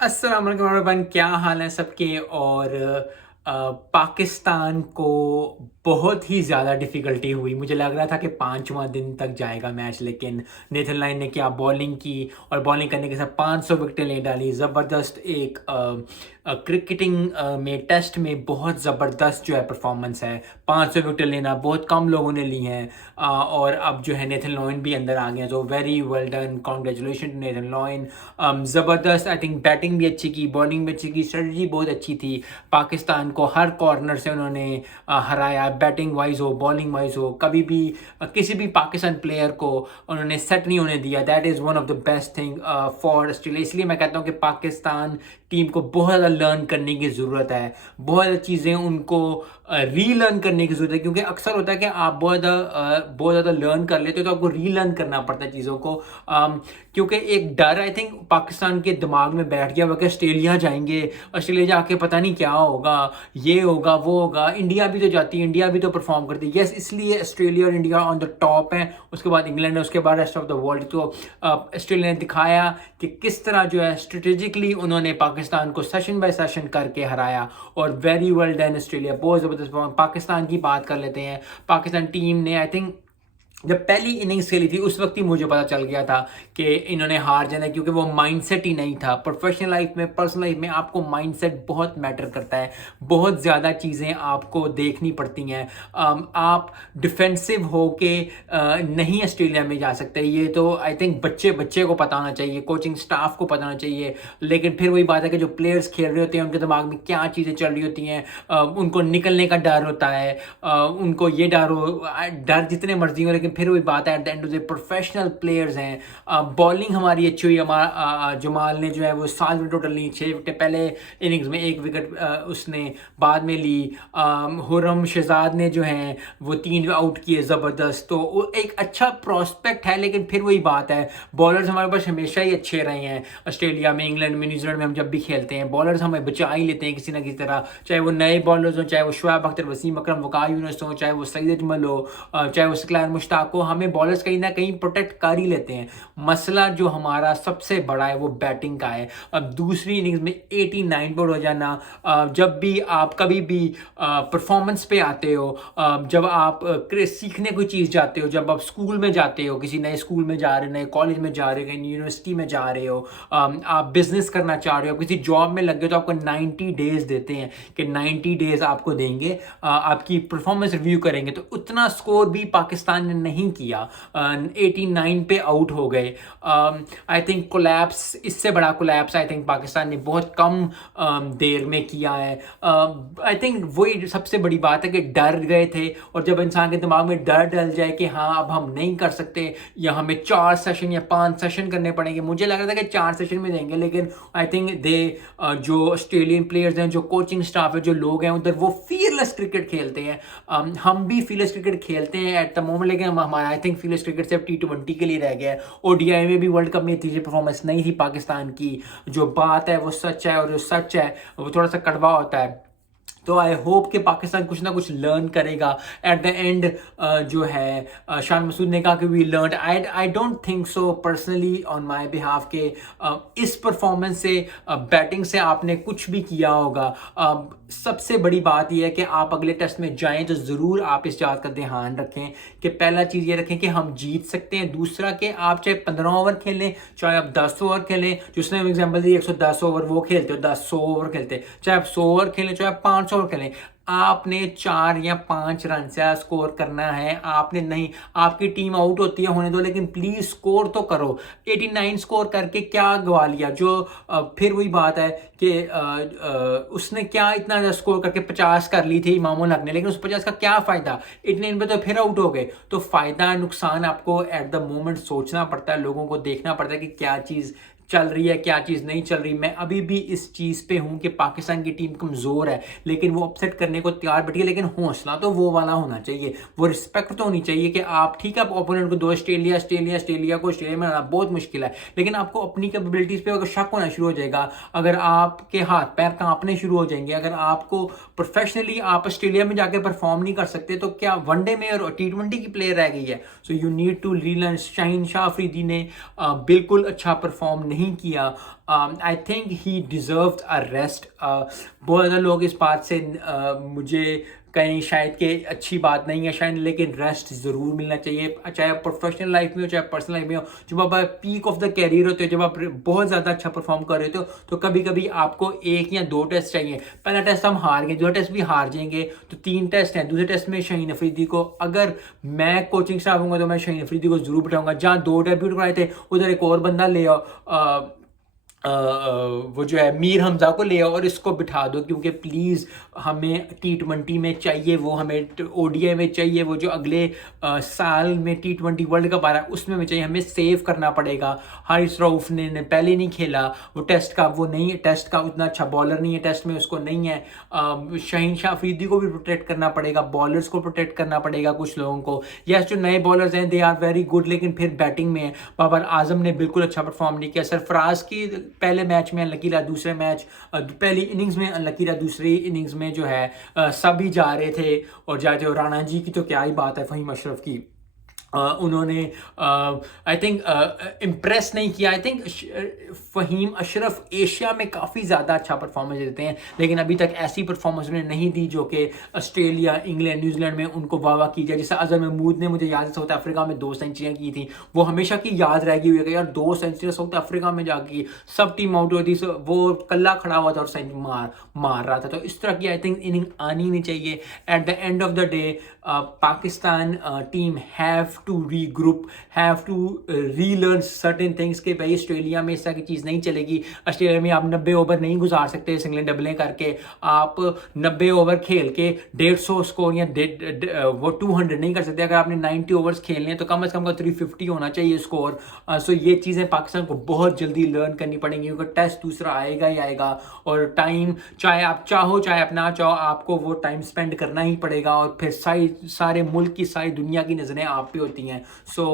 अस्सलाम वालेकुम एवरीवन, क्या हाल है सबके। और पाकिस्तान को बहुत ही ज़्यादा डिफ़िकल्टी हुई। मुझे लग रहा था कि 5वां दिन तक जाएगा मैच, लेकिन नेथन लाइन ने क्या बॉलिंग की और बॉलिंग करने के साथ 500 विकेटें ले डाली। ज़बरदस्त एक क्रिकेटिंग में टेस्ट में बहुत ज़बरदस्त जो है परफॉर्मेंस है। 500 विकेट लेना बहुत कम लोगों ने ली हैं। और अब जो है नेथन लॉयन भी अंदर आ गए हैं, तो very well done, congratulation to Nathan Lyon. ज़बरदस्त, आई थिंक बैटिंग भी अच्छी की, बॉलिंग भी अच्छी की, स्ट्रेटजी बहुत अच्छी थी। पाकिस्तान को हर कॉर्नर से उन्होंने हराया, बैटिंग वाइज हो, बॉलिंग वाइज हो। कभी भी किसी भी पाकिस्तान प्लेयर को उन्होंने सेट नहीं होने दिया। That is one of the best thing for Australia. इसलिए मैं कहता हूँ कि पाकिस्तान टीम को बहुत ज़्यादा लर्न करने की ज़रूरत है। बहुत ज़्यादा चीज़ें उनको रीलर्न करने की ज़रूरत है, क्योंकि अक्सर होता है कि आप बहुत ज़्यादा लर्न कर लेते हो तो आपको रीलर्न करना पड़ता है चीज़ों को। क्योंकि एक डर आई थिंक पाकिस्तान के दिमाग में बैठ गया हुआ कि ऑस्ट्रेलिया जाएंगे, ऑस्ट्रेलिया जाके पता नहीं क्या होगा, ये होगा वो होगा। इंडिया भी तो जाती है, इंडिया भी तो परफॉर्म करती है। यस, इसलिए ऑस्ट्रेलिया और इंडिया ऑन द टॉप हैं, उसके बाद इंग्लैंड है, उसके बाद रेस्ट ऑफ द वर्ल्ड। तो ऑस्ट्रेलिया ने दिखाया कि किस तरह जो है स्ट्रेटेजिकली उन्होंने पाकिस्तान को सेशन बाय सेशन करके हराया। और वेरी वेल डन ऑस्ट्रेलिया, बहुत ज़बरदस्त। पाकिस्तान की बात कर लेते हैं। पाकिस्तान टीम ने आई थिंक जब पहली इनिंग्स खेली थी उस वक्त ही मुझे पता चल गया था कि इन्होंने हार जाना है, क्योंकि वो माइंडसेट ही नहीं था। प्रोफेशनल लाइफ में, पर्सनल लाइफ में आपको माइंडसेट बहुत मैटर करता है। बहुत ज़्यादा चीज़ें आपको देखनी पड़ती हैं। आप डिफेंसिव हो के नहीं ऑस्ट्रेलिया में जा सकते। ये तो आई थिंक बच्चे बच्चे को पता होना चाहिए, कोचिंग स्टाफ को पता होना चाहिए। लेकिन फिर वही बात है कि जो प्लेयर्स खेल रहे होते हैं उनके दिमाग में क्या चीज़ें चल रही होती हैं। उनको निकलने का डर होता है, उनको ये डर जितने मर्जी हो, लेकिन फिर वही बात है eight the end of the professional players हैं। बॉलिंग हमारी अच्छी हुई। हमारा जमाल ने जो है वो 7 विकेट टोटल ली, 6 विकेट पहले इनिंग्स में, 1 विकेट उसने बाद में ली। हुरम शहजाद ने जो है वो 3 आउट किए, ज़बरदस्त। तो वो एक अच्छा प्रॉस्पेक्ट है, लेकिन फिर वही बात है, बॉलर्स हमारे पास हमेशा ही अच्छे रहे हैं। ऑस्ट्रेलिया में, इंग्लैंड में, न्यूजीलैंड में हम जब भी खेलते हैं बॉलर्स हमें बचा ही लेते हैं किसी ना किसी तरह। चाहे वो नए बॉलर्स हो, चाहे वो शुएब अख्तर, वसीम अकरम, वकार यूनुस हो, चाहे वो सईद अजमल हो, चाहे वो सिकलैन मुश्ताक को, हमें बॉलर्स कहीं ना कहीं प्रोटेक्ट कर ही लेते हैं। मसला जो हमारा सबसे बड़ा है वो बैटिंग का है। अब दूसरी इनिंग्स में 89 पर हो जाना, जब भी आप कभी भी परफॉर्मेंस पे आते हो, जब आप सीखने कोई चीज़ जाते हो, जब आप स्कूल में जाते हो, किसी नए स्कूल में जा रहे हो, नए कॉलेज में जा रहे हो, कहीं यूनिवर्सिटी में जा रहे हो, आप बिजनेस करना चाह रहे हो, किसी जॉब में लग गए, तो आपको 90 डेज देते हैं कि 90 डेज आपको देंगे, आपकी परफॉर्मेंस रिव्यू करेंगे। तो उतना स्कोर भी पाकिस्तान ने नहीं किया। 89 पे आउट हो गए। आई थिंक कोलैप्स, इससे बड़ा कोलैप्स आई थिंक पाकिस्तान ने बहुत कम देर में किया है। आई थिंक वही सबसे बड़ी बात है कि डर गए थे, और जब इंसान के दिमाग में डर डल जाए कि हाँ अब हम नहीं कर सकते, या हमें 4 सेशन या 5 सेशन करने पड़ेंगे। मुझे लग रहा था कि 4 सेशन में देंगे, लेकिन आई थिंक जो ऑस्ट्रेलियन प्लेयर्स हैं, जो कोचिंग स्टाफ है, जो लोग हैं उधर, वो फीयरलेस क्रिकेट खेलते हैं। हम भी फीयरलेस क्रिकेट खेलते हैं एट द मोमेंट, लेकिन हमारा आई थिंक फील्ड क्रिकेट सिर्फ T20 के लिए रह गया है। ओडीआई में भी वर्ल्ड कप में इतनी परफॉर्मेंस नहीं थी पाकिस्तान की। जो बात है वो सच है, और जो सच है वो थोड़ा सा कड़वा होता है। तो आई होप कि पाकिस्तान कुछ ना कुछ लर्न करेगा एट द एंड। जो है शान मसूद ने कहा कि we learn. I don't think so personally on my behalf के इस परफॉर्मेंस से, बैटिंग से आपने कुछ भी किया होगा। सबसे बड़ी बात यह है कि आप अगले टेस्ट में जाएं तो ज़रूर आप इस बात का ध्यान रखें कि पहला चीज़ ये रखें कि हम जीत सकते हैं। दूसरा कि आप चाहे 15 ओवर खेलें, चाहे आप 10 ओवर खेलें, जिसने एग्जाम्पल दी 110 ओवर वो खेलते हो, 100 ओवर खेलते, चाहे आप 100 ओवर खेलें, चाहे आप 500 ओवर खेलें, आपने 4 या 5 रन से स्कोर करना है। आपने नहीं, आपकी टीम आउट होती है होने दो, लेकिन प्लीज स्कोर तो करो। 89 स्कोर करके क्या गवा लिया? जो फिर वही बात है कि उसने क्या इतना स्कोर करके 50 कर ली थी इमामुल हक ने, लेकिन उस 50 का क्या फायदा? 89 पे तो फिर आउट हो गए। तो फायदा नुकसान आपको एट द मोमेंट सोचना पड़ता है, लोगों को देखना पड़ता है कि क्या चीज़ चल रही है, क्या चीज़ नहीं चल रही। मैं अभी भी इस चीज़ पे हूँ कि पाकिस्तान की टीम कमज़ोर है, लेकिन वो अपसेट करने को तैयार बैठी है। लेकिन हौसला तो वो वाला होना चाहिए, वो रिस्पेक्ट तो होनी चाहिए कि आप ठीक है, आप ओपोनेंट को दो, ऑस्ट्रेलिया को ऑस्ट्रेलिया में हराना बहुत मुश्किल है, लेकिन आपको अपनी कैपेबिलिटीज़ पे अगर शक होना शुरू हो जाएगा, अगर आपके हाथ पैर कांपने शुरू हो जाएंगे, अगर आपको प्रोफेशनली आप ऑस्ट्रेलिया में जाकर परफॉर्म नहीं कर सकते, तो क्या वनडे में और T20 की प्लेयर रह गई है? So you need to relearn. Shaheen Shah Afridi ने बिल्कुल अच्छा परफॉर्म नहीं नहीं किया, I think he deserved a rest. बहुत ज़्यादा लोग इस बात से मुझे कहीं शायद कि अच्छी बात नहीं है शायद, लेकिन रेस्ट ज़रूर मिलना चाहिए, चाहे आप प्रोफेशनल लाइफ में हो चाहे पर्सनल लाइफ में हो। जब आप पीक ऑफ द कैरियर होते हो, जब आप बहुत ज़्यादा अच्छा परफॉर्म कर रहे हो, तो कभी कभी आपको 1 या 2 टेस्ट चाहिए। पहला टेस्ट हम हार गए, दूसरा टेस्ट भी हार जाएंगे, तो 3 टेस्ट हैं। दूसरे टेस्ट में शाहीन अफरीदी को, अगर मैं कोचिंग स्टाफ हूँगा तो मैं शाहीन अफरीदी को जरूर बिठाऊंगा। जहाँ 2 डेब्यूट कराए थे उधर एक और बंदा ले आओ, वो जो है मीर हमजा को ले आओ और इसको बिठा दो, क्योंकि प्लीज़ हमें T20 में चाहिए वो, हमें ODI में चाहिए वो, जो अगले साल में T20 वर्ल्ड कप आ रहा है उसमें हमें चाहिए। हमें सेव करना पड़ेगा। हारिस रऊफ ने पहले नहीं खेला, वो टेस्ट का वो नहीं, टेस्ट का उतना अच्छा बॉलर नहीं है, टेस्ट में उसको नहीं है। शाहीन शाह अफरीदी को भी प्रोटेक्ट करना पड़ेगा, बॉलर्स को प्रोटेक्ट करना पड़ेगा कुछ लोगों को। यस, जो नए बॉलर्स हैं दे आर वेरी गुड, लेकिन फिर बैटिंग में बाबर आजम ने बिल्कुल अच्छा परफॉर्म नहीं किया। सरफराज की पहले मैच में अनलकी रहा, दूसरे मैच पहली इनिंग्स में अनलकी रहा, दूसरी इनिंग्स में जो है सभी जा रहे थे और जाते। और राणा जी की तो क्या ही बात है, फहीम अशरफ की, उन्होंने आई थिंक इम्प्रेस नहीं किया। I think Faheem Ashraf Asia में काफ़ी ज़्यादा अच्छा परफॉर्मेंस देते हैं, लेकिन अभी तक ऐसी परफॉर्मेंस उन्हें नहीं दी जो कि ऑस्ट्रेलिया, इंग्लैंड, न्यूजीलैंड में उनको वाह वाह की जाए। जैसे अजहर महमूद ने, मुझे याद है साउथ अफ्रीका में 2 सेंचुरियाँ की थी, वो हमेशा की याद रह गई हुई है यार, 2 सेंचुरियाँ साउथ अफ्रीका में जाके सब टीम आउट होती, वो कल्ला खड़ा हुआ था और सेंचुरी मार रहा था। तो इस तरह की आई थिंक इनिंग आनी नहीं चाहिए। At the end of the day Pakistan team have to regroup, have to relearn certain things के भाई ऑस्ट्रेलिया में इस तरह की चीज़ नहीं चलेगी। ऑस्ट्रेलिया में आप 90 ओवर नहीं गुजार सकते सिंगलें डबलें करके। आप 90 ओवर खेल के 150 स्कोर या वो 200 नहीं कर सकते। अगर आपने 90 ओवर्स खेलने हैं तो कम से कम 350 होना चाहिए स्कोर। सो ये चीज़ें पाकिस्तान को बहुत जल्दी लर्न करनी पड़ेंगी, क्योंकि टेस्ट दूसरा आएगा ही आएगा, और टाइम चाहे आप चाहो चाहे आप ना चाहो आपको वो टाइम स्पेंड करना ही पड़ेगा। और फिर सारे मुल्क की, सारी दुनिया की नज़रें आप पे होती हैं। सो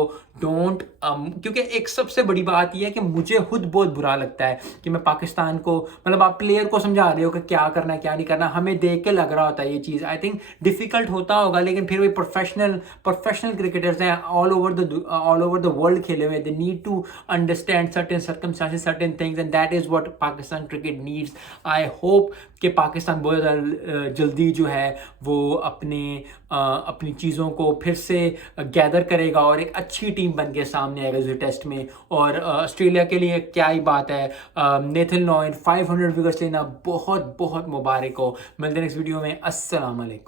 डोंट, क्योंकि एक सबसे बड़ी बात यह है कि मुझे खुद बहुत बुरा लगता है कि मैं पाकिस्तान को, मतलब आप प्लेयर को समझा रहे हो कि क्या करना है क्या नहीं करना, हमें देख के लग रहा होता है ये चीज़। आई थिंक डिफिकल्ट होता होगा, लेकिन फिर भी प्रोफेशनल क्रिकेटर्स हैं, ऑल ओवर द वर्ल्ड खेले हुए, they need to understand certain circumstances, certain things, and that is what Pakistan cricket needs. I hope कि पाकिस्तान बहुत ज़्यादा जल्दी जो है वो अपनी चीज़ों को फिर से गैदर करेगा और एक अच्छी टीम बन के सामने आएगा दूसरे टेस्ट में। और ऑस्ट्रेलिया के लिए क्या ही बात है, नेथन लॉयन 500 विकेट्स लेना बहुत बहुत मुबारक हो। मिलते हैं नेक्स्ट वीडियो में। अस्सलाम वालेकुम।